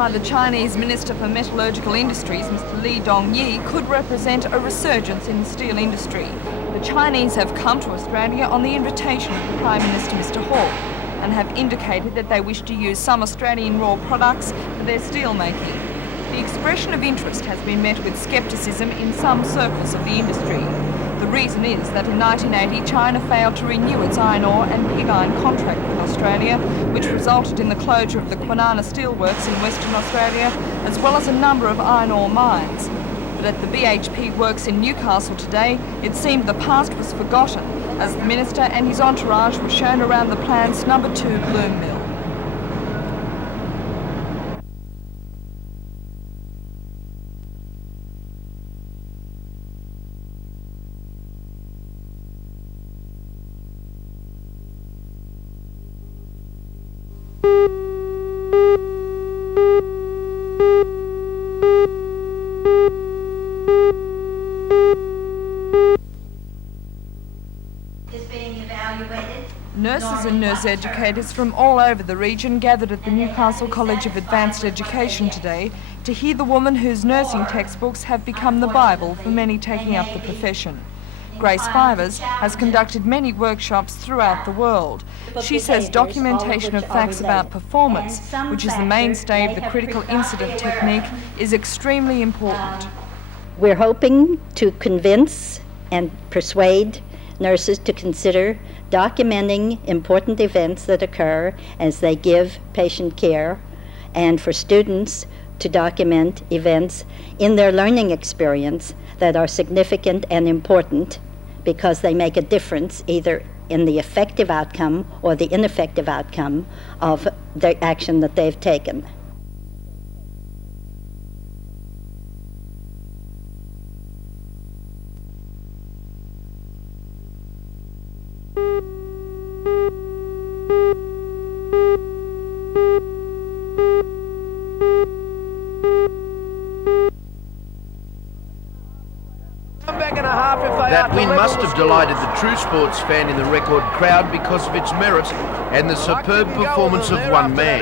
by the Chinese Minister for Metallurgical Industries, Mr. Li Dongyi, could represent a resurgence in the steel industry. The Chinese have come to Australia on the invitation of the Prime Minister, Mr. Hawke, and have indicated that they wish to use some Australian raw products for their steel making. The expression of interest has been met with scepticism in some circles of the industry. The reason is that in 1980 China failed to renew its iron ore and pig iron contract with Australia, which resulted in the closure of the Kwinana Steelworks in Western Australia, as well as a number of iron ore mines. But at the BHP works in Newcastle today, it seemed the past was forgotten, as the Minister and his entourage were shown around the plant's No. 2 loom mill. Nurses and nurse educators from all over the region gathered at the Newcastle College of Advanced Education today to hear the woman whose nursing textbooks have become the Bible for many taking up the profession. Grace Fivers has conducted many workshops throughout the world. She says documentation of facts about performance, which is the mainstay of the critical incident technique, is extremely important. We're hoping to convince and persuade nurses to consider documenting important events that occur as they give patient care, and for students to document events in their learning experience that are significant and important because they make a difference either in the effective outcome or the ineffective outcome of the action that they've taken. That win must have delighted the true sports fan in the record crowd because of its merit and the superb performance of one man.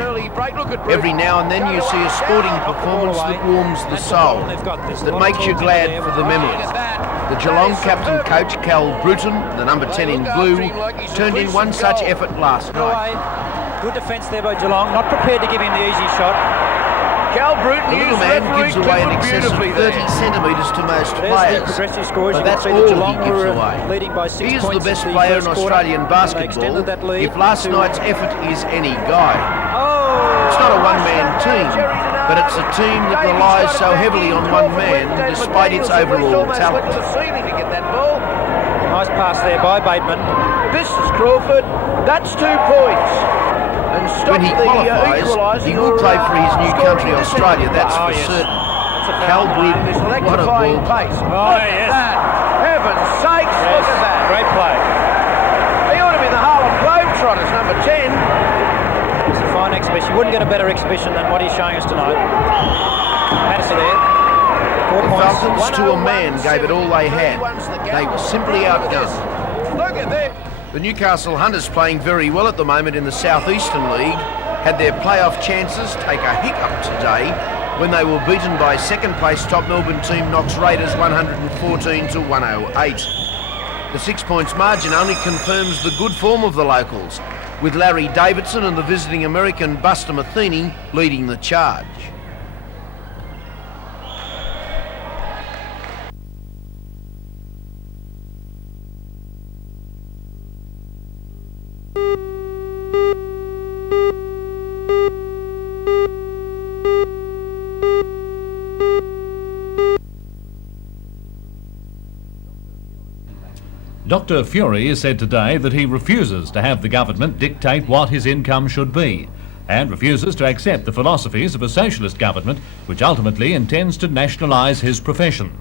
Every now and then you see a sporting performance that warms the soul, that makes you glad for the memory. The Geelong captain coach Cal Bruton, the number 10 in blue, turned in one such effort last night. Good defence there by Geelong, not prepared to give him the easy shot. The little man gives away in excess of 30 centimetres to most players, but that's all he gives away. He is the best player in Australian basketball, if last night's effort is any guide. It's not a one-man team, but it's a team that relies so heavily on one man despite its overall talent. Nice pass there by Bateman. This is Crawford, that's 2 points. When he qualifies, he will play for his new country, Australia, that's for certain. Cal Bruton, what a ball. Oh, yes. Heaven's sakes, look at that. Great play. He ought to be the Harlem Globetrotters, number 10. It's a fine exhibition. You wouldn't get a better exhibition than what he's showing us tonight. Madison there. 4 The points. Falcons to a man gave it all they had. They were simply outdone. Look at that. The Newcastle Hunters, playing very well at the moment in the South Eastern League, had their playoff chances take a hiccup today when they were beaten by second-place top Melbourne team Knox Raiders 114 to 108. The 6 points margin only confirms the good form of the locals, with Larry Davidson and the visiting American Buster Matheny leading the charge. Dr. Fury has said today that he refuses to have the government dictate what his income should be, and refuses to accept the philosophies of a socialist government which ultimately intends to nationalise his profession.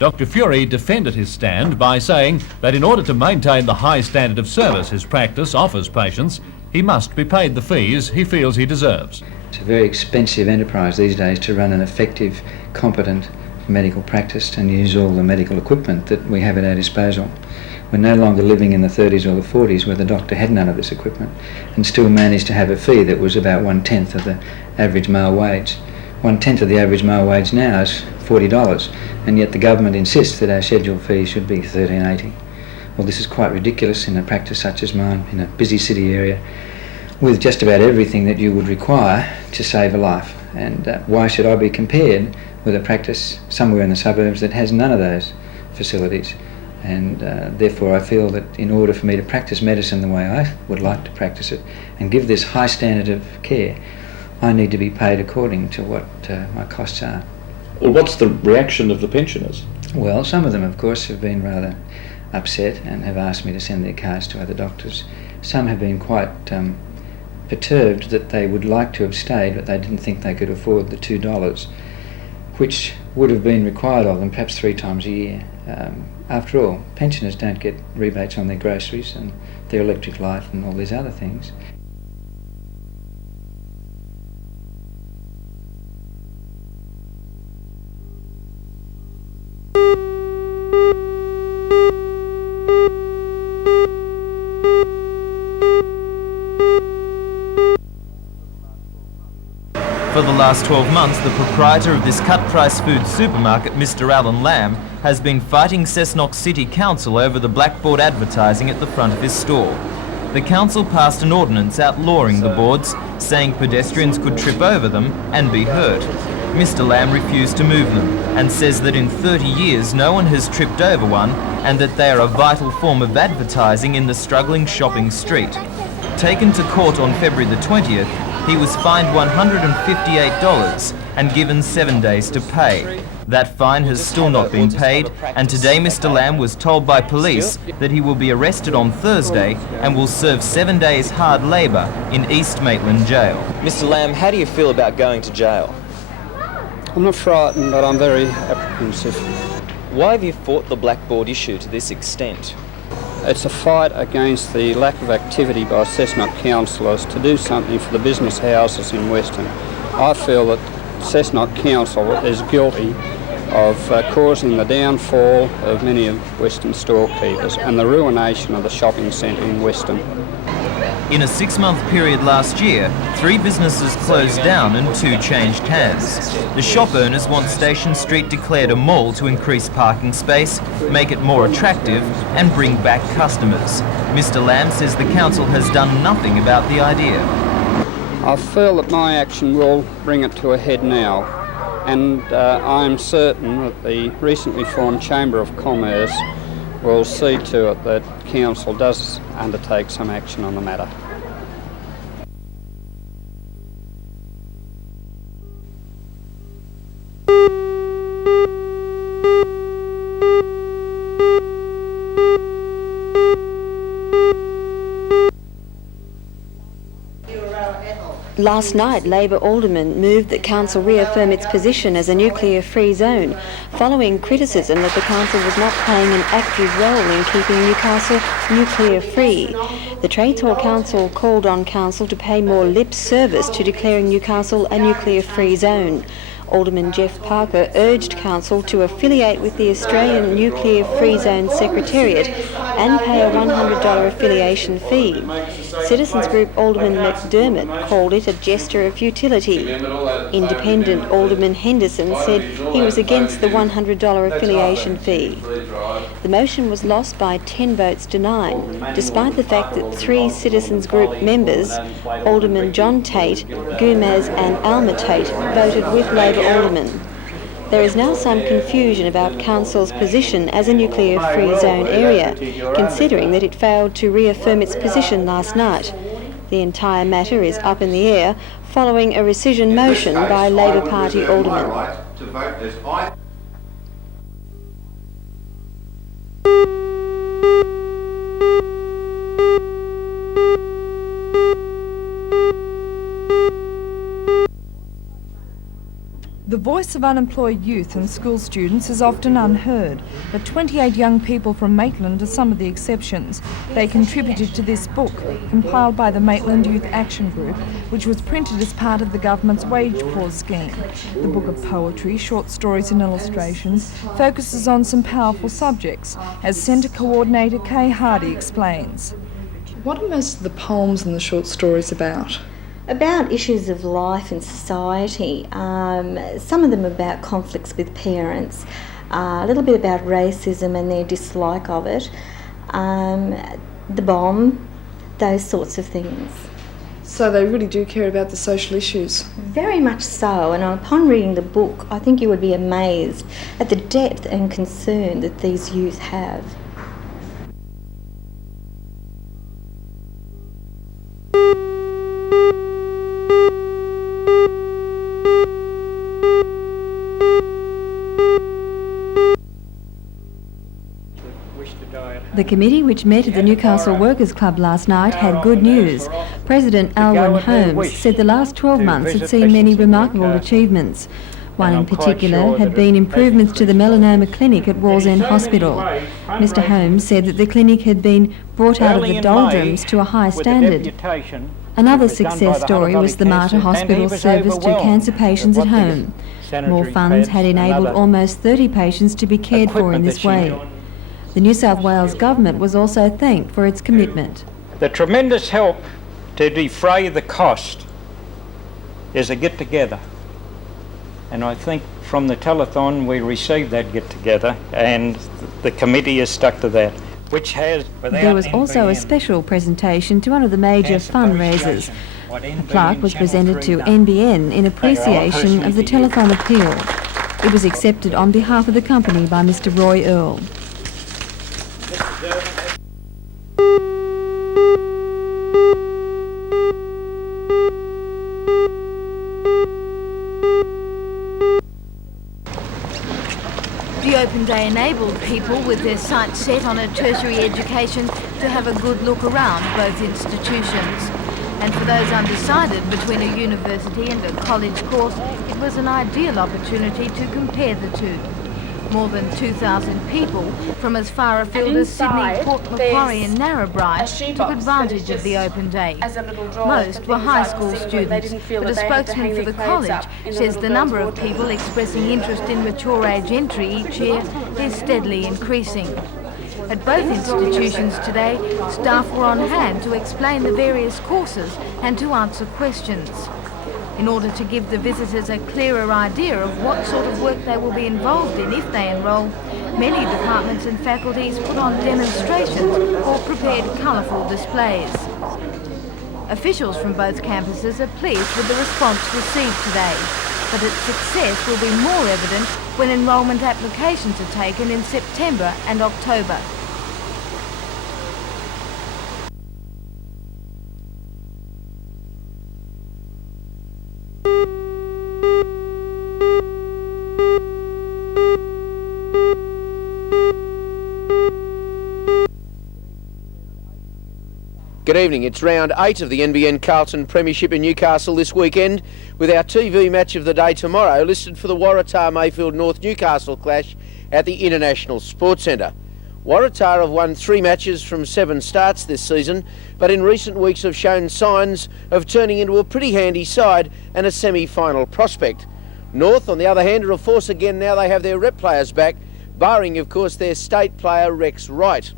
Dr. Fury defended his stand by saying that in order to maintain the high standard of service his practice offers patients, he must be paid the fees he feels he deserves. It's a very expensive enterprise these days to run an effective, competent medical practice and use all the medical equipment that we have at our disposal. We're no longer living in the 30s or the 40s where the doctor had none of this equipment and still managed to have a fee that was about 1/10 of the average male wage. 1/10 of the average male wage now is $40, and yet the government insists that our schedule fee should be $13.80. Well, this is quite ridiculous in a practice such as mine, in a busy city area, with just about everything that you would require to save a life. And why should I be compared with a practice somewhere in the suburbs that has none of those facilities? And therefore I feel that in order for me to practice medicine the way I would like to practice it and give this high standard of care, I need to be paid according to what my costs are. Well, what's the reaction of the pensioners? Well, some of them, of course, have been rather upset and have asked me to send their cards to other doctors. Some have been quite perturbed that they would like to have stayed, but they didn't think they could afford the $2, which would have been required of them perhaps 3 times a year. After all, pensioners don't get rebates on their groceries and their electric light and all these other things. For the last 12 months, the proprietor of this cut-price food supermarket, Mr. Alan Lamb, has been fighting Cessnock City Council over the blackboard advertising at the front of his store. The council passed an ordinance outlawing the boards, saying pedestrians could trip over them and be hurt. Mr. Lamb refused to move them and says that in 30 years no one has tripped over one and that they are a vital form of advertising in the struggling shopping street. Taken to court on February the 20th, he was fined $158 and given 7 days to pay. That fine has still not been paid, and today Mr. Lamb was told by police that he will be arrested on Thursday and will serve 7 days hard labour in East Maitland Jail. Mr. Lamb, how do you feel about going to jail? I'm not frightened, but I'm very apprehensive. Why have you fought the blackboard issue to this extent? It's a fight against the lack of activity by Cessnock councillors to do something for the business houses in Western. I feel that Cessnock Council is guilty of causing the downfall of many of Western storekeepers and the ruination of the shopping centre in Western. In a 6-month period last year, 3 businesses closed down and 2 changed hands. The shop owners want Station Street declared a mall to increase parking space, make it more attractive and bring back customers. Mr. Lamb says the council has done nothing about the idea. I feel that my action will bring it to a head now, and I'm certain that the recently formed Chamber of Commerce will see to it that Council does undertake some action on the matter. Last night, Labor aldermen moved that Council reaffirm its position as a nuclear-free zone, following criticism that the Council was not playing an active role in keeping Newcastle nuclear-free. The Trades Hall Council called on Council to pay more lip service to declaring Newcastle a nuclear-free zone. Alderman Jeff Parker urged Council to affiliate with the Australian Nuclear Free Zone Secretariat and pay a $100 affiliation fee. Citizens Group Alderman McDermott called it a gesture of futility. Independent Alderman Henderson said he was against the $100 affiliation fee. The motion was lost by 10 votes to 9, despite the fact that 3 Citizens Group members, Alderman John Tate, Gumaz and Alma Tate, voted with Labor aldermen. There is now some confusion about Council's position as a nuclear-free zone area, considering that it failed to reaffirm its position last night. The entire matter is up in the air following a rescission motion by Labor Party aldermen. The voice of unemployed youth and school students is often unheard, but 28 young people from Maitland are some of the exceptions. They contributed to this book, compiled by the Maitland Youth Action Group, which was printed as part of the government's wage pause scheme. The book of poetry, short stories and illustrations focuses on some powerful subjects, as Centre Coordinator Kay Hardy explains. What are most of the poems and the short stories about? about issues of life and society. Some of them about conflicts with parents, a little bit about racism and their dislike of it, the bomb, those sorts of things. So they really do care about the social issues? Very much so, and upon reading the book, I think you would be amazed at the depth and concern that these youth have. The committee, which met at the Newcastle Workers' Club last night, had good news. President Alwyn Holmes said the last 12 months had seen many remarkable achievements. One in particular had been improvements to the melanoma clinic at Wallsend Hospital. Mr Holmes said that the clinic had been brought out of the doldrums to a high standard. Another success story was the Mater Hospital service to cancer patients at home. More funds had enabled almost 30 patients to be cared for in this way. The New South Wales Government was also thanked for its commitment. The tremendous help to defray the cost is a get-together. And I think from the telethon we received that get-together, and the committee has stuck to that, which has... There was also a special presentation to one of the major fundraisers. A plaque was presented to NBN in appreciation of the telethon appeal. It was accepted on behalf of the company by Mr Roy Earle. The Open Day enabled people with their sights set on a tertiary education to have a good look around both institutions. And for those undecided between a university and a college course, it was an ideal opportunity to compare the two. More than 2,000 people from as far afield as Sydney, Port Macquarie and Narrabri took advantage of the Open Day. Most were high school students, but a spokesman for the college says the number of people expressing interest in mature age entry each year is steadily increasing. At both institutions today, staff were on hand to explain the various courses and to answer questions. In order to give the visitors a clearer idea of what sort of work they will be involved in if they enrol, many departments and faculties put on demonstrations or prepared colourful displays. Officials from both campuses are pleased with the response received today, but its success will be more evident when enrolment applications are taken in September and October. Good evening. It's round 8 of the NBN Carlton Premiership in Newcastle this weekend, with our TV match of the day tomorrow listed for the Waratah Mayfield North Newcastle clash at the International Sports Centre. Waratah have won 3 matches from 7 starts this season, but in recent weeks have shown signs of turning into a pretty handy side and a semi-final prospect. North, on the other hand, are a force again now they have their rep players back, barring, of course, their state player Rex Wright.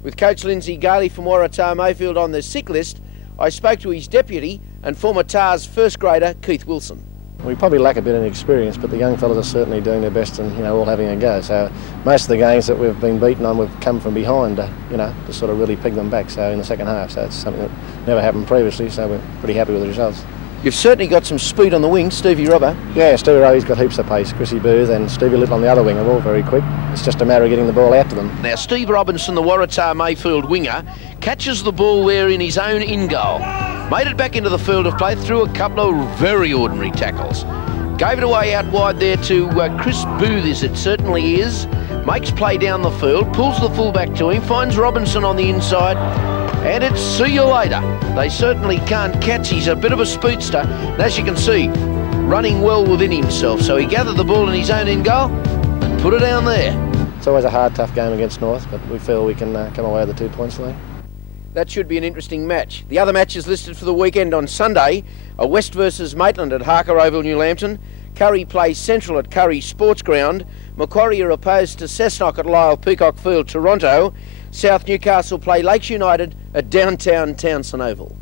With coach Lindsay Gailey from Waratah Mayfield on the sick list, I spoke to his deputy and former TARS first grader Keith Wilson. We probably lack a bit of experience, but the young fellas are certainly doing their best and, all having a go. So most of the games that we've been beaten on, we've come from behind, to sort of really peg them back. So in the second half, so it's something that never happened previously. So we're pretty happy with the results. You've certainly got some speed on the wing, Stevie Robber. Yeah, Stevie Robber's got heaps of pace. Chrissy Booth and Stevie Little on the other wing are all very quick. It's just a matter of getting the ball out to them. Now, Steve Robinson, the Waratah Mayfield winger, catches the ball there in his own in-goal. Made it back into the field of play through a couple of very ordinary tackles. Gave it away out wide there to Chris Booth, as it certainly is. Makes play down the field, pulls the fullback to him, finds Robinson on the inside, and it's see you later. They certainly can't catch. He's a bit of a speedster, and as you can see, running well within himself. So he gathered the ball in his own in goal and put it down there. It's always a hard, tough game against North, but we feel we can come away with the 2 points today. That should be an interesting match. The other matches listed for the weekend on Sunday are West versus Maitland at Harker Oval, New Lambton. Curry plays Central at Curry Sports Ground. Macquarie are opposed to Cessnock at Lyle Peacock Field, Toronto. South Newcastle play Lakes United at downtown Townsend Oval.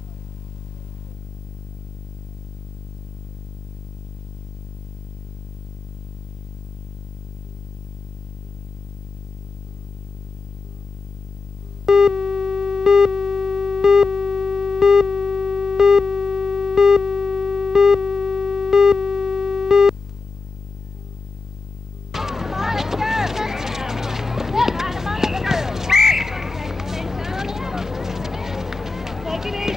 Take it easy.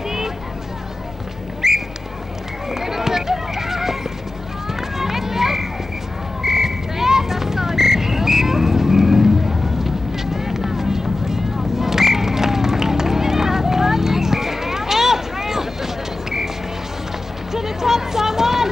To the top, someone!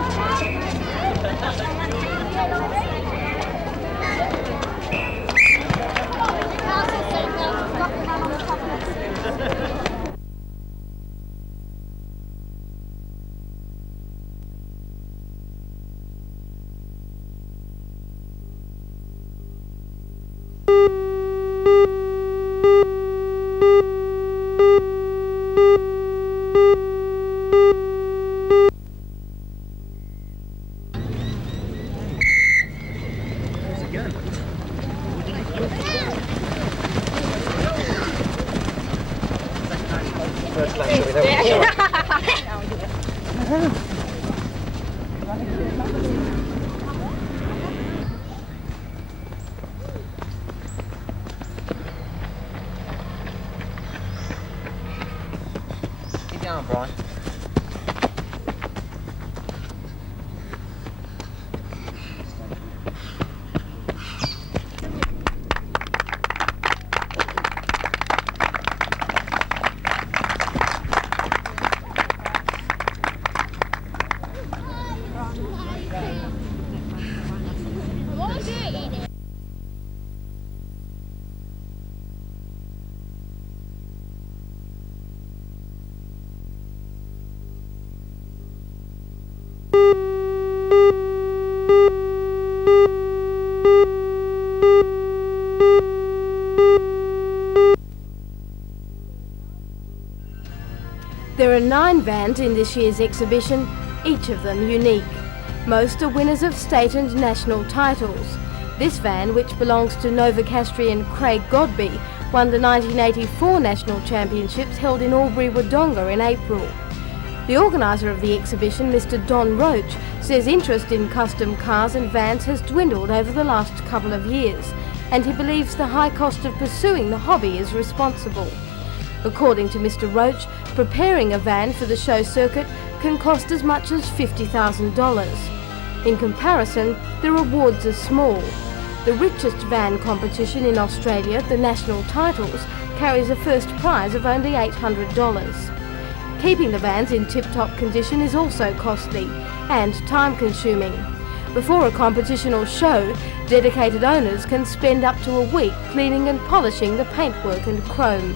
Keep going, Brian. There are 9 vans in this year's exhibition, each of them unique. Most are winners of state and national titles. This van, which belongs to Novocastrian Craig Godby, won the 1984 National Championships held in Albury-Wodonga in April. The organiser of the exhibition, Mr Don Roach, says interest in custom cars and vans has dwindled over the last couple of years, and he believes the high cost of pursuing the hobby is responsible. According to Mr Roach, preparing a van for the show circuit can cost as much as $50,000. In comparison, the rewards are small. The richest van competition in Australia, the National Titles, carries a first prize of only $800. Keeping the vans in tip-top condition is also costly and time-consuming. Before a competition or show, dedicated owners can spend up to a week cleaning and polishing the paintwork and chrome.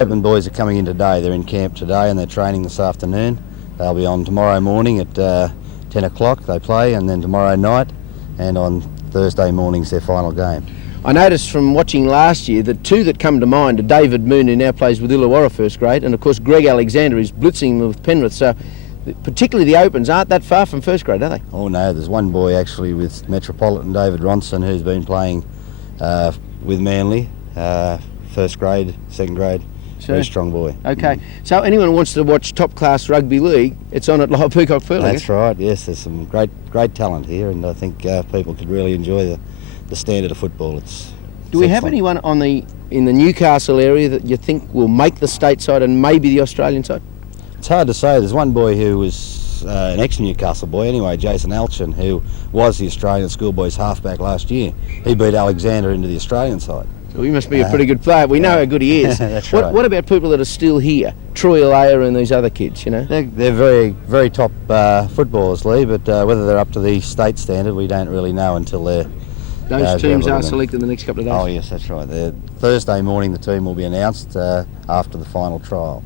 Urban boys are coming in today. They're in camp today and they're training this afternoon. They'll be on tomorrow morning at 10 o'clock they play, and then tomorrow night, and on Thursday morning's their final game. I noticed from watching last year that 2 that come to mind are David Moon, who now plays with Illawarra first grade, and of course Greg Alexander is blitzing with Penrith, so particularly the Opens aren't that far from first grade, are they? Oh no, there's one boy actually with Metropolitan, David Ronson, who's been playing with Manly, first grade, second grade. Sure. Very strong boy. Okay, so anyone who wants to watch top-class rugby league, it's on at Live Peacock Furling. That's right, yes, there's some great talent here, and I think people could really enjoy the standard of football. Do we have anyone in the Newcastle area that you think will make the state side and maybe the Australian side? It's hard to say. There's one boy who was an ex-Newcastle boy anyway, Jason Alchin, who was the Australian schoolboys halfback last year. He beat Alexander into the Australian side. So he must be a pretty good player. We know how good he is. That's right. What about people that are still here? Troy Alea and these other kids, you know? They're very top footballers, Lee, but whether they're up to the state standard, we don't really know until they're... Those teams are selected in the next couple of days? Oh yes, that's right. Thursday morning the team will be announced after the final trial.